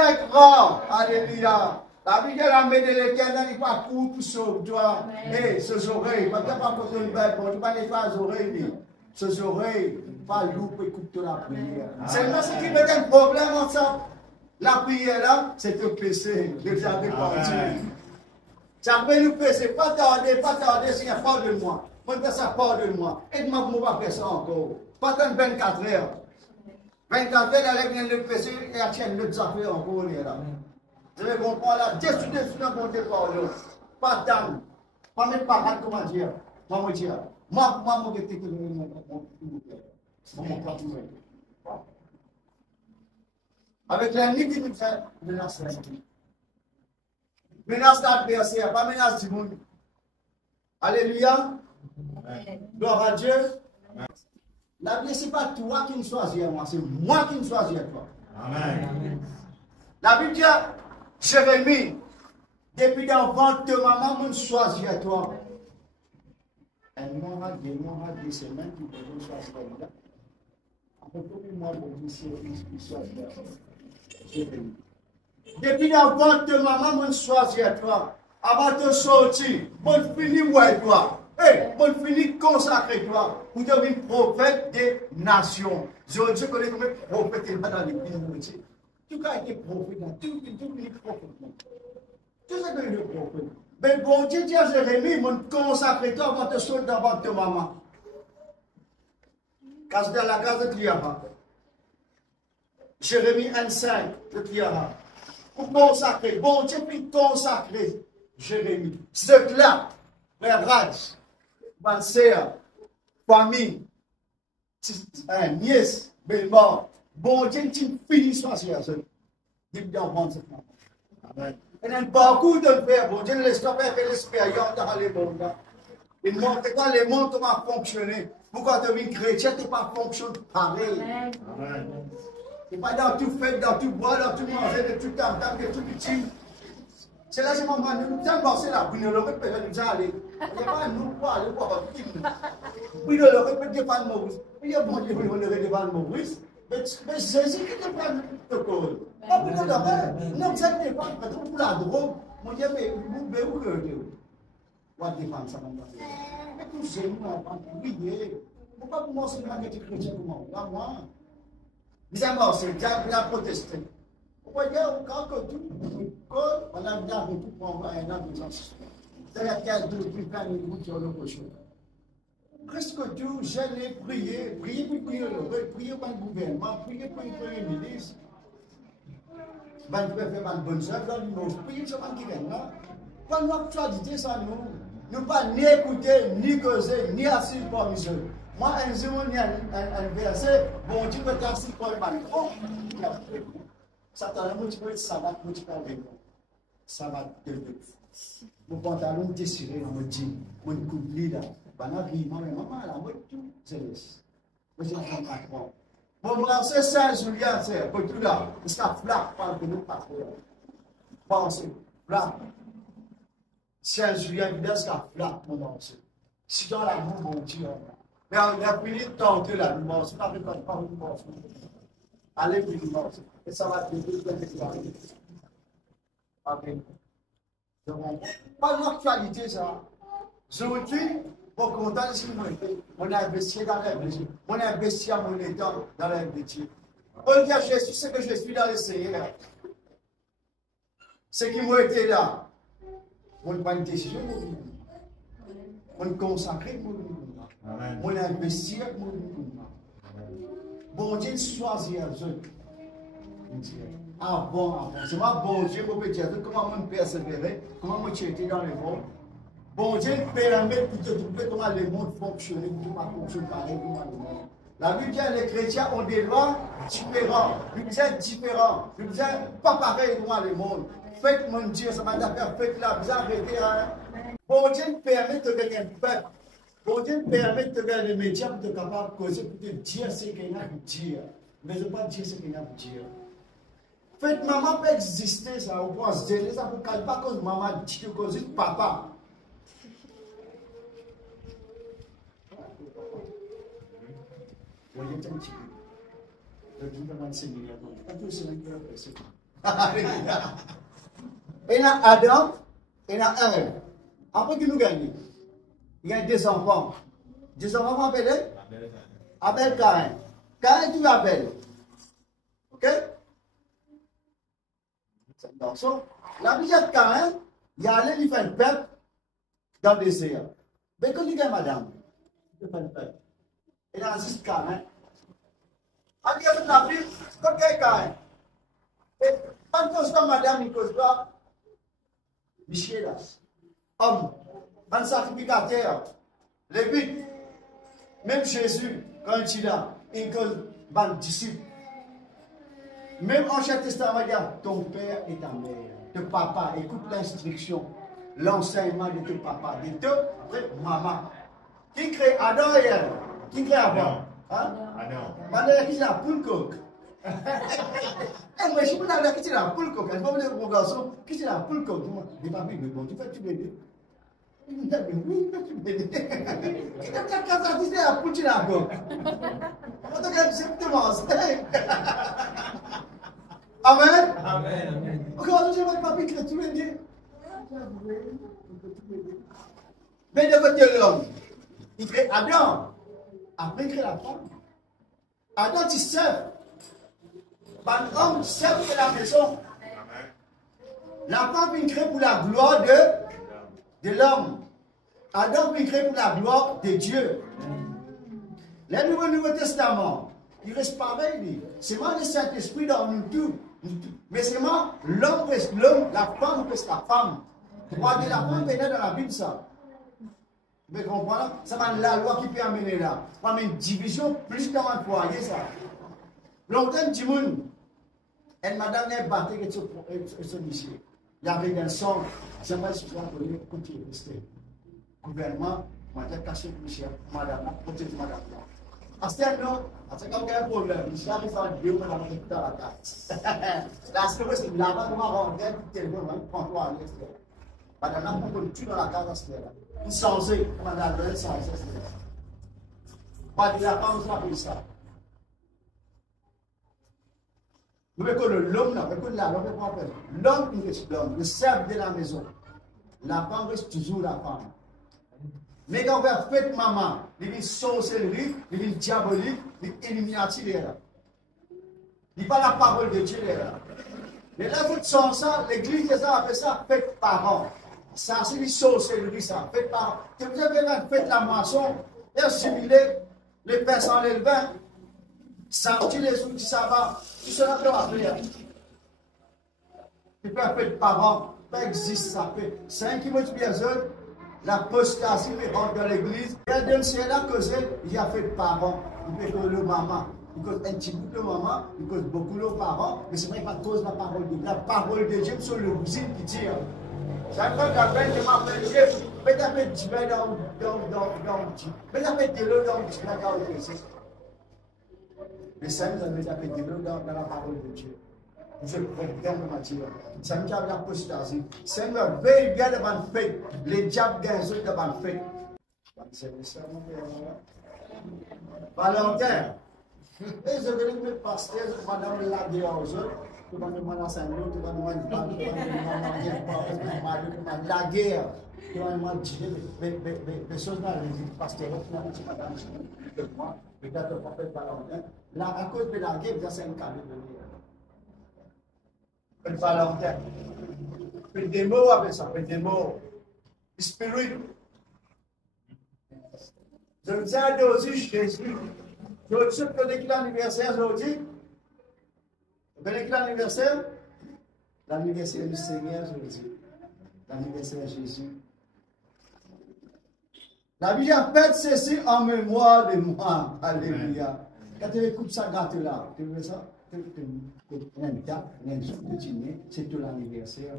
est grand. Alléluia. La vie de la main de l'Éternel, il va couper sur toi. Et ses oreilles, parce qu'il n'y a pas de une belle, tu vas les faire les oreilles. Ses oreilles, pas louper, écoute la prière. Seulement ce qui met un problème ensemble. La prière là, c'est le péché. Déjà répandu. Ça fait le péché. Pas tarder, Seigneur, pardonne-moi. Moi, je fais ça, pardonne-moi. Aide-moi pour ne pas faire ça encore. Pas tant 24 heures. 24 heures, elle vient le péché et elle tient l'autre affaire encore là. Je vais comprendre là, dessus, dans mon départ. Pas d'âme. Pas mes parents, comment dire. Moi, je dire. Moi, je vais te dire. Avec la nuit qui nous fait menace. Menace d'adversaire, pas menace du monde. Alléluia. Gloire à Dieu. La vie, ce n'est pas toi qui me choisis, moi, c'est moi qui me choisis toi. Amen. La Bible dit, Jérémie, depuis d'enfant de maman, me choisis à toi. Elle m'aura des semaines qui peuvent choisir là. Après tout, moi, je dis, Jérémie. Depuis d'enfant de maman, me choisis à toi. Avant de sortir, je finis avec toi. Je finis consacré toi pour devenir prophète des nations. Je connais comme prophète dans l'église. Tu as été prophète, tu es prophète. Tu sais que tu es prophète. Mais bon Dieu dit à Jérémie, je consacré toi avant de sortir devant ta maman. Dans la case de Triara. Jérémie 1,5 de Triara. Pour consacrer, bon Dieu puis consacrer Jérémie. C'est là, frère Raj. Ma sœur, famille, nièce, belle-mort, bon Dieu, tu finis choisir ça. Dis bien prendre cette maman. Amen. Et il y a beaucoup de frères, bon Dieu, laisse toi faire l'expérience dans le monde. Il montre quand le monde comment fonctionner. Pourquoi tu es chrétien, tu ne pas fonctionner pareil. Amen. Tu ne pas dans tout fait, dans tout bois, dans tout manger, de tout temps, de tout petit. C'est là que nous avons pensé là, nous n'aurons pas besoin d'aller. Il n'y a pas nous pour aller voir qui nous. Oui, nous n'aurons pas défendre Maurice. Il y a bon Dieu, nous n'aurons défendre Maurice. Mais Jésus qui défend le corps. Pas pour nous d'abord. Nous sommes défendre pour la drogue. Mon Dieu, mais où que Dieu va défendre ça, mon Dieu. Mais tout c'est nous, on va prier. Pourquoi vous m'enseignez que tu es chrétien comment? Là, moi. Vous avez pensé, vous avez protesté. Vous voyez, quand tout, on a bien tout pour envoyer un an de gens. C'est la case de plus plein de vous sur le cochon. Presque tout, j'allais prier pour le gouvernement, prier pour le premier ministre. Ben, tu peux faire une bonne œuvre dans le monde, prier sur un qui vient là. Quand nous actualité ça, nous pas ni écouter, ni causer, ni assis parmi eux. Moi, un jour, il y a un verset, bon Dieu peut assis pour le mal. Oh, Satan, tu peux être sabbat, tu peux aller. Sabbat de Dieu. Mon pantalon déchiré, on me dit, mon coupli là, pendant que maman là, moi tout, je laisse. Moi j'ai un patron. Mon frère, c'est Saint-Julien, c'est pour tout là, parce qu'il flappe par que nous patrons. Pensez, flappe. Saint-Julien, il laisse qu'il flappe, mon ancien. Si dans l'amour, mon Dieu, mais on a fini de tenter la mort, c'est pas une mort. Allez, puis une mort. Et ça va te dire que c'est ok. Pas l'actualité, ça. Aujourd'hui, pour content, si on a investi dans les métiers. On a investi à mon état dans les métiers. On dit à Jésus, c'est que je suis dans le Seigneur. Ceux qui m'ont été là, on n'a pas une décision, on consacré, on a investi pour nous. Bon Dieu choisit à eux. Avant. C'est moi, bon Dieu, pour me dire comment me persévérer, comment me tirer dans le monde. Bon Dieu permet de te trouver comment le monde fonctionne, comment fonctionne pareil, comment le monde. La Bible dit que les chrétiens ont des lois différentes, différents. La Bible dit pas pareil comment le monde. Faites mon Dieu, ça m'a d'affaire, faites-la, vous arrêtez. Bon Dieu permet de gagner un peuple. Bon Dieu permet de gagner les médias pour être capable de causer, pour te dire ce qu'il y a à dire. Mais je ne veux pas dire ce qu'il y a à dire. Faites maman peut exister, ça, on peut se dire, ça ne peut pas cause maman dit que cause papa. Voyez un petit peu. Le Dieu va enseigner à nous. Pas tout c'est un peu, c'est Alléluia. Et il y a Adam, et il y a Ève. Après qui nous gagne? Il y a deux enfants. Deux enfants, comment appeler? Abel, Caïn. Caïn, tu l'appelles. Ok? C'est un garçon. La vie de Caïn, il a allé lui faire une peuple dans le désert. Mais quand il dit madame, il fait une peuple. Il a assisté Caïn. En dit que la Bible, quand il y a Caïn. Et quand on se madame, il cause pas. Michel, homme, un sacrificateur, Lévite, même Jésus, quand il est là, il cause un disciple. Même Ancien Testament, il dit ton père et ta mère, ton papa, écoute l'instruction, l'enseignement de ton papa, de ton maman. Qui crée Adam et Ève? Qui crée avant? Hein? Adam. Qui c'est la poule coque? Mais je me demande qui c'est la poule coque. Je me demande mon garçon, qui c'est la poule coque? Je dis, papi, mais bon, tu fais tu bébé. Il me dit, oui, tu bébé. Qui t'a dit quand ça dit la poule, tu la coque? En tout cas, c'est tellement Amen. Amen. Quand je vois papi qui tu bébé. Mais de côté de l'homme, il crée Adam. Après, il crée la femme. Adam, tu sers. L'homme sert de la maison. La femme est créée pour la gloire de l'homme. Adam est créé pour la gloire de Dieu. Le Nouveau Testament, il reste pareil. C'est moi le Saint-Esprit dans nous tous. Mais c'est moi, l'homme reste l'homme, la femme reste la femme. Regardez la femme est dans la Bible, ça. Vous comprenez? Ça va la loi qui peut amener là. Comme une division plus qu'un foyer, ça. Longtemps, du monde, elle m'a donné un bâton et son lycée. Il y avait un son, j'aimerais que vous continuer à rester. Le gouvernement m'a dit caché le lycée, madame, protège madame. À ce temps-là, c'est quand il y a un problème, il s'est arrivé à Dieu pour la mettre dans la carte. Là, c'est là-bas, on va rentrer, puis téléphone, on va prendre à l'extérieur. Madame, on peut tout dans la carte à ce là. Il s'en madame, elle s'en sait. Pas de la femme, ça fait ça. Nous mettons l'homme là, l'homme il reste l'homme, le serf de la maison. La femme reste toujours la femme. Mais quand on fait fête maman, il est sorcellerie, il est diabolique, il est illuminatif. Il n'est pas la parole de Dieu là. Mais là, vous sens ça, l'église ça a fait ça, fête parents. Ça, c'est une sorcellerie, ça, fête parents. Vous avez fait la moisson, et assimiler les pains sans les vins. Sentir les outils, ça va. Tout cela peut appeler. Tu peux appeler parents. Ça existe, ça fait 5 km l'apostasie rentre dans l'église. Il y a d'un ciel à causer, il y a fait parents. Il peut le maman. Il cause un petit bout de maman, il cause beaucoup de parents. Mais c'est vrai qu'il n'y a pas de cause la parole de Dieu. La parole de Dieu, c'est le voisin qui tire. Chaque fois que je m'appelle Dieu, mais tu as fait du bien dans le Dieu. Mais tu as fait de l'eau dans le Dieu. Mais ça nous a fait de l'eau dans la parole de Dieu. Je préfère le Matthieu. Ça nous a l'apostasie. Ça nous a veillé bien devant le fait. Les diables gagnent devant le fait. Valentin. Et je vais me passer, madame la dérange. Tu vas me demander un tu vas me demander la guerre. Tu vas me demander des choses dans les pasteurs. Tu vas me dire, madame, moi, regarde le prophète Valentin. Là, à cause de la guerre, c'est un cadeau de guerre. Le Valentin. Fait des mots avec ça, fait des mots. Spirit. Je me dis à Jésus, Jésus. Je connais qui l'anniversaire aujourd'hui? Vous connaissez qui l'anniversaire? L'anniversaire du Seigneur aujourd'hui. L'anniversaire de Jésus. La Bible a fait ceci en mémoire de moi. Alléluia. Quand tu écoutes ça, gâte-là. Tu veux ça? C'est tout l'anniversaire.